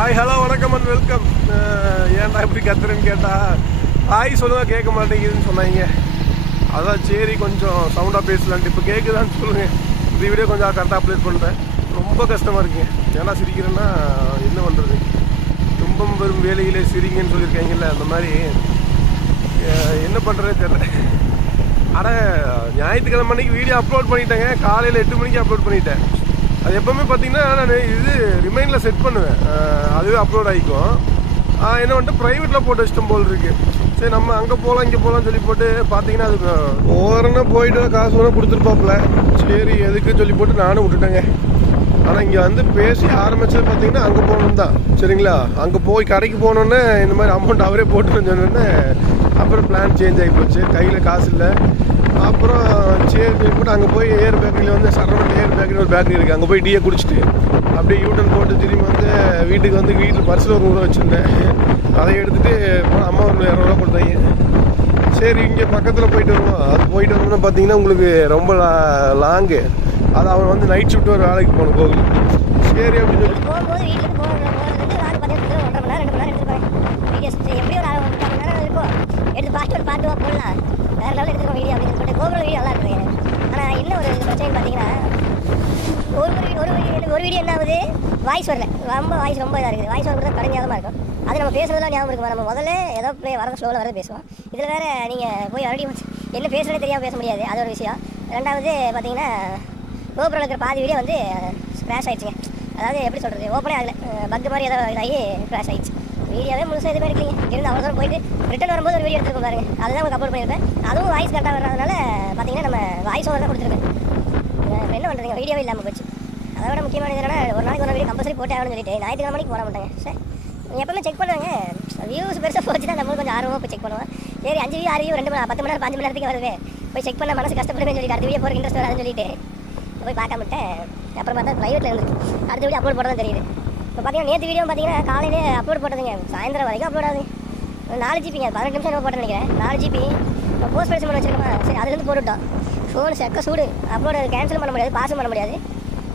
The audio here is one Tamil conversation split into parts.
ஹாய் ஹலோ வணக்கம் அண்ட் வெல்கம். ஏன்டா இப்படி கத்துறேன்னு கேட்டால் ஹாய் சொல்லுங்கள் கேட்க மாட்டேங்குதுன்னு சொன்னாங்க. அதான் சரி கொஞ்சம் சவுண்டாக பேசலான்ட்டு. இப்போ கேட்குதான்னு சொல்லுங்கள். இந்த வீடியோ கொஞ்சம் கரெக்டாக அப்லோட் பண்ணுறேன். ரொம்ப கஷ்டமாக இருக்குங்க. ஏன்னா சிரிக்கிறேன்னா என்ன பண்ணுறது, துன்பம் பெரும் வேலையிலே சிரிங்கன்னு சொல்லியிருக்காங்கல்ல, அந்த மாதிரி என்ன பண்ணுறதே தெரில. ஆனால் ஞாயிற்றுக்கிழமை அன்றைக்கி வீடியோ அப்லோட் பண்ணிட்டேங்க. காலையில் 8 மணிக்கு அப்லோட் பண்ணிட்டேன். அது எப்போவுமே பார்த்தீங்கன்னா நான் இது ரிமைண்டில் செட் பண்ணுவேன், அதுவே அப்லோட் ஆகிக்கும். என்ன வந்துட்டு ப்ரைவேட்டில் போட்டு வச்சிட்டோம் போல் இருக்குது. சரி நம்ம அங்கே போகலாம் இங்கே போகலான்னு சொல்லி போட்டு பார்த்தீங்கன்னா அது ஓரன்னா போயிட்டு காசு வேணால் கொடுத்துருப்பாப்புல. சரி எதுக்குன்னு சொல்லி போட்டு நானும் விட்டுட்டேங்க. ஆனால் இங்கே வந்து பேசி ஆரம்பித்தது பார்த்தீங்கன்னா அங்கே போகணும் தான். சரிங்களா, அங்கே போய் கடைக்கு போனோன்னே இந்த மாதிரி அமௌண்ட் அவரே போட்டுன்னு சொன்னோன்னே அப்புறம் பிளான் சேஞ்ச் ஆகி போச்சு. கையில் காசு இல்லை. அப்புறம் சரி போட்டு அங்கே போய் ஏர் பேக்கரியில் வந்து சரவணன் ஏர் பேக்கரி ஒரு பேக்கரி இருக்குது. அங்கே போய் டீயை குடிச்சிட்டு அப்படியே யூட்டன் போட்டு திரும்பி வந்து வீட்டில் பர்ஸில் ஒரு 100 வச்சுருந்தேன். அதை எடுத்துகிட்டு அம்மா ஒரு 200 கொடுத்தாங்க. சரி இங்கே பக்கத்தில் போயிட்டு வருவோம். அது போயிட்டு வந்தோம்னா பார்த்தீங்கன்னா உங்களுக்கு ரொம்ப லாங்கு. அது அவன் வந்து நைட் ஷிஃப்ட் ஒரு வேலைக்கு போகணும் கோவில். சரி அப்படின்னு சொல்லி வேறு லெவலில் எடுத்துருக்கோம் வீடியோ அப்படின்னு சொல்லிட்டு கோகுல் வீடியோ நல்லா இருக்குங்க. ஆனால் என்ன ஒரு பிரச்சனை பார்த்தீங்கன்னா ஒரு வீடியோ என்ன ஆகுது, வாய்ஸ் வரல. வாய்ஸ் ரொம்ப இதாக இருக்குது. வாய்ஸ் வரது கடுமையாக இருக்கும். அது நம்ம பேசுறதுலாம் ஞாபகம் இருக்குமா, நம்ம முதல்ல ஏதோ வரது ஸ்லோவில் வரது பேசுவோம். இதில் வேறு நீங்கள் போய் மறுபடியும் என்ன பேசுகிறதே தெரியாமல் பேச முடியாது. அது ஒரு விஷயம். ரெண்டாவது பார்த்தீங்கன்னா கோபுரம் இருக்கிற பாதி வீடியோ வந்து கிராஷ் ஆகிடுச்சுங்க. அதாவது எப்படி சொல்கிறது, ஓப்பனே ஆகலை, பக் மாதிரி ஏதோ இதாகி கிராஷ் ஆகிடுச்சு. வீடியோவே முழுசாக எதுவுமே எடுக்கலைங்க. இருந்து அவ்வளோ தூரம் போயிட்டு ரிட்டன் வரும்போது ஒரு வீடியோ எடுத்துருக்கோம் பாருங்க. அதுதான் உங்களுக்கு அப்லோட் பண்ணியிருப்பேன். அதுவும் வாய்ஸ் கரெக்டாக வர்றதுனால பார்த்தீங்கன்னா நம்ம வாய்ஸ் ஓவர் தான் கொடுத்துருக்கேன். என்ன பண்ணுறீங்க, வீடியோவே இல்லாமல் போச்சு. அதை விட முக்கியமான என்னன்னா, ஒரு நாளைக்கு ஒரு வீடியோ கம்பல்சரி போட்டே ஆகணும்னு சொல்லிட்டு ஞாயிற்றுக்கிழமை மணிக்கு போட மாட்டாங்க. சார் எப்பவுமே செக் பண்ணுவாங்க. வியூஸ் பெருசாக போச்சு தான் நம்மளுக்கு கொஞ்சம் ஆர்வமாக போய் செக் பண்ணுவோம். சரி 5 வியூ 6 வியூ 2 மணி 10 மணி நேரம் 5 மணி நேரத்துக்கு வருது. போய் செக் பண்ண மனசு கஷ்டப்படுமே சொல்லிட்டு அடுத்த வீடியோ போகிற இன்ட்ரெஸ்ட் வராதுன்னு சொல்லிட்டு போய் பார்க்காமட்டேன். அப்புறம் பார்த்தா ப்ரைவேட்டில் இருந்துச்சு. அடுத்த வீடியோ அப்லோட் போட தான் தெரியுது. இப்போ பார்த்தீங்கன்னா நேற்று வீடியோ பார்த்தீங்கன்னா காலையிலே அப்லோட் போட்டதுங்க. சாயந்தரம் வரைக்கும் அப்லோட் ஆகுது. 4 ஜிபிங்க, 18 நிமிஷம் என்ன போட்டேன்னு நினைக்கிறேன். 4 ஜிபி போஸ்ட் பேச வச்சுருக்கோமா. சரி அதுலேருந்து போட்டுவிட்டோம். ஃபோன் செக்க சூடு. அப்லோடு கேன்சல் பண்ண முடியாது, பாஸும் பண்ண முடியாது.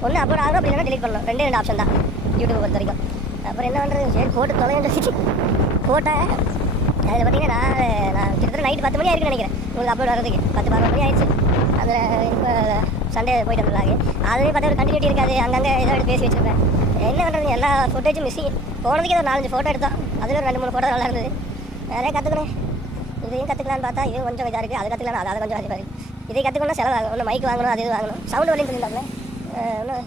ஒன்று அப்லோட் ஆகும், அப்படி இல்லைன்னா டெலிட் பண்ணணும். 2 ஆப்ஷன் தான் யூடியூப் பொறுத்த வரைக்கும். அப்புறம் என்ன பண்ணுறது, சரி போட்டு தொலைன்னு போட்டேன். அதில் பார்த்தீங்கன்னா நான் கிட்டத்தட்ட நைட்டு 10 மணி ஆயிருக்குன்னு நினைக்கிறேன் உங்களுக்கு அப்லோட் வரதுக்கு. 10-12 மணி ஆயிடுச்சு. அதில் இப்போ சண்டே போயிட்டு வந்துருக்காங்க. அதுவே பார்த்தா ஒரு கண்டினியூட்டி இருக்காது. அங்கங்கே ஏதோ எடுத்து பேசி வச்சுருப்பேன். என்ன பண்ணுறது, எல்லா ஃபுட்டேஜும் மிஸ்ஸிங். போனதுக்கு ஏதோ 4-5 ஃபோட்டோ எடுத்தோம். அதில் ஒரு 2-3 ஃபோட்டோ நல்லா இருந்தது. நிறைய கற்றுக்கணும். இதையும் கற்றுக்கலான்னு பார்த்தா இது கொஞ்சம் இதாக இருக்குது. அது கற்றுக்கலாம், அதை கொஞ்சம் அதிகமாக இருக்குது. இதை கற்றுக்கணும்னா செலவாகும். ஒன்று மைக் வாங்கணும், அது இது வாங்கணும். சவுண்டு வரலன்னு சொல்லியிருந்தாங்க. இன்னும்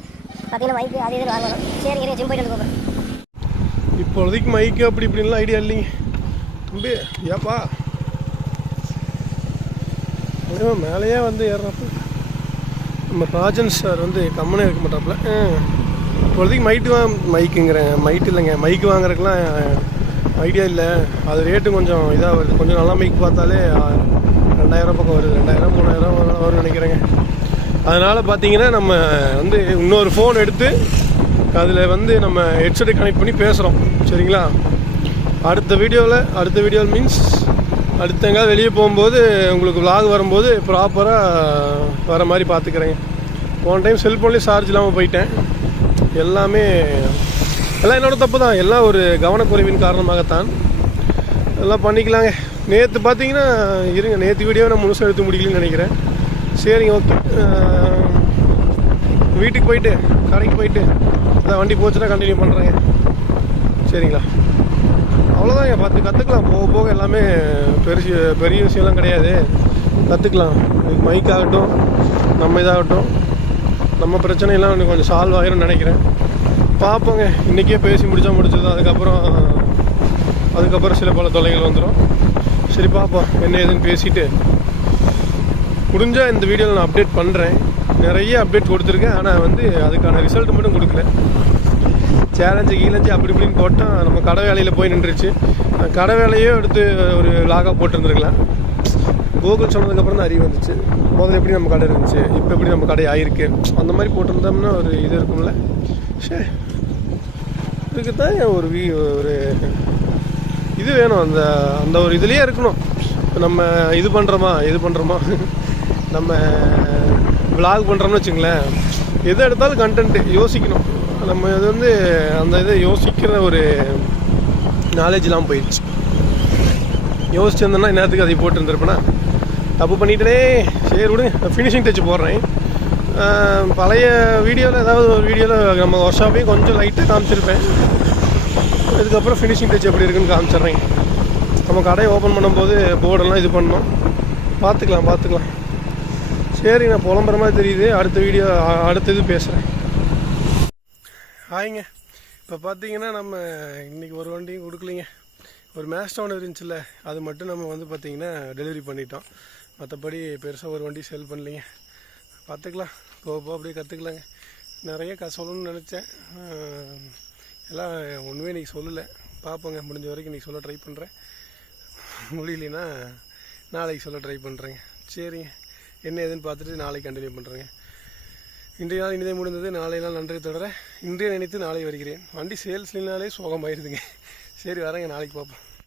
பார்த்தீங்கன்னா மைக்கு அது இது வாங்கணும். சரி இருங்க ஜிம் போயிட்டு வந்து கூப்பிட்றேன். இப்போதைக்கு மைக்கு அப்படி இப்படின்லாம் ஐடியா இல்லைங்க தம்பி. ஏப்பா மேலேயே வந்து ஏறுறப்ப நம்ம ராஜன் சார் வந்து கம்மனே இருக்க மாட்டாப்புல. இப்போதைக்கு மைக்குங்கிறேன், மைட்டு இல்லைங்க, மைக்கு வாங்குறதுக்கெலாம் ஐடியா இல்லை. அது ரேட்டு கொஞ்சம் இதாக வருது. கொஞ்சம் நல்லா மைக் பார்த்தாலே 2000 பக்கம் வருது. 2000-3000 வரும்னு நினைக்கிறேங்க. அதனால் பார்த்தீங்கன்னா நம்ம வந்து இன்னொரு ஃபோன் எடுத்து அதில் வந்து நம்ம ஹெட்செட்டை கனெக்ட் பண்ணி பேசுகிறோம். சரிங்களா, அடுத்த வீடியோவில் மீன்ஸ் அடுத்த எங்கேயாவது வெளியே போகும்போது உங்களுக்கு விலாக் வரும்போது ப்ராப்பராக வர மாதிரி பார்த்துக்கிறேங்க. போன டைம் செல்ஃபோன்லேயே சார்ஜ் இல்லாமல் போயிட்டேன். எல்லாம் என்னோடய தப்பு தான். எல்லாம் ஒரு கவனக்குறைவின் காரணமாகத்தான். எல்லாம் பண்ணிக்கலாங்க. நேற்று பார்த்தீங்கன்னா இருங்க, நேற்று வீடியோவை நான் முழுசாக எடுத்து முடிக்கலன்னு நினைக்கிறேன். சரிங்க ஓகே. வீட்டுக்கு போயிட்டு கடைக்கு போயிட்டு அதான் வண்டி போச்சுன்னா கண்டினியூ பண்ணுறேங்க. சரிங்களா, அவ்வளோதாங்க. பார்த்து கற்றுக்கலாம். போக போக எல்லாமே பெரிய விஷயம்லாம் கிடையாது. கற்றுக்கலாம். மைக் ஆகட்டும், நம்ம இதாகட்டும், நம்ம பிரச்சனையெல்லாம் இன்னும் கொஞ்சம் சால்வ் ஆகிரும்னு நினைக்கிறேன். பார்ப்போங்க. இன்றைக்கே பேசி முடிச்சது. அதுக்கப்புறம் சில பல தொல்லைகள் வந்துடும். சரி பார்ப்போம் என்ன ஏதுன்னு பேசிவிட்டு முடிஞ்சால் இந்த வீடியோவில் நான் அப்டேட் பண்ணுறேன். நிறைய அப்டேட் கொடுத்துருக்கேன். ஆனால் வந்து அதுக்கான ரிசல்ட் மட்டும் கொடுக்கல. சேலஞ்சு கீழஞ்சு அப்படி இப்படின்னு போட்டால் நம்ம கடை வேலையில் போய் நின்றுச்சு. கடை வேலையே எடுத்து ஒரு லாகாக போட்டுருந்துருக்கலாம். கூகுள் சொன்னதுக்கப்புறம் தான் அறிவு வந்துச்சு. முதல்ல எப்படி நம்ம கடை இருந்துச்சு, இப்போ எப்படி நம்ம கடை ஆகிருக்கு, அந்த மாதிரி போட்டிருந்தோம்னா ஒரு இது இருக்கும்ல. சரி இதுக்கு தான் ஒரு இது வேணும். அந்த ஒரு இதுலேயே இருக்கணும். நம்ம இது பண்ணுறோமா நம்ம விலாக் பண்ணுறோம்னு வச்சுங்களேன், எதை எடுத்தாலும் கண்டென்ட்டு யோசிக்கணும். நம்ம இது வந்து அந்த இதை யோசிக்கிற ஒரு நாலேஜ்லாம் போயிடுச்சு. யோசிச்சிருந்தேன்னா என்னத்துக்கு அதை போட்டுருந்துருப்பேன்னா, தப்பு பண்ணிட்டேனே, சரி விடுங்க ஃபினிஷிங் டச் போடுறேன். பழைய வீடியோவில் ஏதாவது ஒரு வீடியோவில் நம்ம ஒர்க் ஷாப்பையும் கொஞ்சம் லைட்டாக காமிச்சிருப்பேன். இதுக்கப்புறம் ஃபினிஷிங் டச் எப்படி இருக்குன்னு காமிச்சிட்றேன். நம்ம கடையை ஓப்பன் பண்ணும்போது போர்டெல்லாம் இது பண்ணோம். பார்த்துக்கலாம். சரி, நான் புலம்புற மாதிரி தெரியுது. அடுத்த வீடியோ அடுத்தது பேசுகிறேன். ஹாய்ங்க. இப்போ பார்த்தீங்கன்னா நம்ம இன்றைக்கி ஒரு வண்டியும் கொடுக்கலிங்க. ஒரு மேஸ்டவுன் இருந்துச்சுல்ல, அது மட்டும் நம்ம வந்து பார்த்திங்கன்னா டெலிவரி பண்ணிட்டோம். மற்றபடி பெருசாக ஒரு வண்டி செல் பண்ணலிங்க. பார்த்துக்கலாம், போக அப்படியே கற்றுக்கலாங்க. நிறைய சொல்லணும்னு நினச்சேன், எல்லாம் ஒன்றுமே இன்றைக்கி சொல்லலை. பார்ப்போங்க, முடிஞ்ச வரைக்கும் இன்றைக்கி சொல்ல ட்ரை பண்ணுறேன். முடியலன்னா நாளைக்கு சொல்ல ட்ரை பண்ணுறேங்க. சரிங்க, என்ன ஏதுன்னு பார்த்துட்டு நாளைக்கு கண்டினியூ பண்ணுறேங்க. இன்றைய நாள் இனிதே முடிந்தது. நாளையெல்லாம் நன்றி தொடர இன்றைய நினைத்து நாளை வருகிறேன். வண்டி சேல்ஸ்லினாலே சோகமாயிருதுங்க. சரி வரேங்க, நாளைக்கு பார்ப்போம்.